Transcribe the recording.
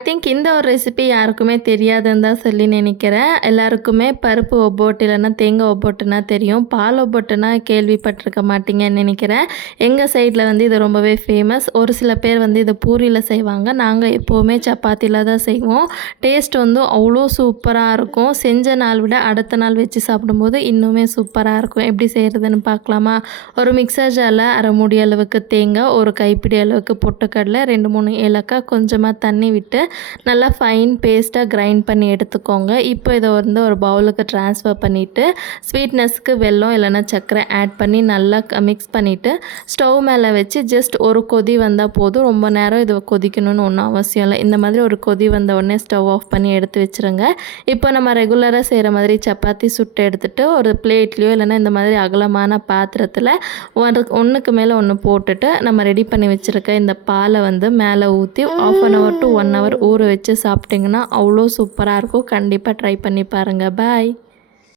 Think இந்த ஒரு recipe யாருக்குமே தெரியாதுன்னு தான் சொல்லி நினைக்கிறேன். எல்லாருக்குமே பருப்பு ஒப்போட்டு இல்லைன்னா தேங்காய் ஒப்போட்டுனா தெரியும். பால் ஒப்போட்டுனா கேள்விப்பட்டிருக்க மாட்டீங்கன்னு நினைக்கிறேன். எங்கள் சைடில் வந்து இது ரொம்பவே ஃபேமஸ். ஒரு சில பேர் வந்து இதை பூரியில் செய்வாங்க. நாங்கள் எப்போவுமே சப்பாத்தியில் தான் செய்வோம். டேஸ்ட் வந்து அவ்வளோ சூப்பராக இருக்கும். செஞ்ச நாள் விட அடுத்த நாள் வச்சு சாப்பிடும்போது இன்னுமே சூப்பராக இருக்கும். எப்படி செய்கிறதுன்னு பார்க்கலாமா? ஒரு மிக்சர் ஜாரில் அரை மூடி அளவுக்கு தேங்காய், ஒரு கைப்பிடி அளவுக்கு பொட்டுக்கடலை, 2 3 ஏலக்காய், கொஞ்சமாக தண்ணி விட்டு நல்லா ஃபைன் பேஸ்ட்டாக கிரைண்ட் பண்ணி எடுத்துக்கோங்க. இப்போ இதை வந்து ஒரு பவுலுக்கு ட்ரான்ஸ்ஃபர் பண்ணிவிட்டு ஸ்வீட்னஸ்க்கு வெல்லம் இல்லைன்னா சர்க்கரை ஆட் பண்ணி நல்லா மிக்ஸ் பண்ணிவிட்டு ஸ்டவ் மேலே வச்சு ஜஸ்ட் ஒரு கொதி வந்தால் போதும். ரொம்ப நேரம் இது கொதிக்கணும்னு ஒன்றும் அவசியம் இல்லை. இந்த மாதிரி ஒரு கொதி வந்த உடனே ஸ்டவ் ஆஃப் பண்ணி எடுத்து வச்சுருங்க. இப்போ நம்ம ரெகுலராக செய்கிற மாதிரி சப்பாத்தி சுட்டு எடுத்துகிட்டு ஒரு பிளேட்லேயோ இல்லைன்னா இந்த மாதிரி அகலமான பாத்திரத்தில் ஒன்றுக்கு மேலே ஒன்று போட்டுட்டு நம்ம ரெடி பண்ணி வச்சுருக்க இந்த பாலை வந்து மேலே ஊற்றி ½ அன் ஹவர் to 1 ஹவர் ஊற வச்சு சாப்பிட்டிங்கன்னா அவ்வளோ சூப்பராக இருக்கும். கண்டிப்பாக ட்ரை பண்ணி பாருங்கள். பாய்.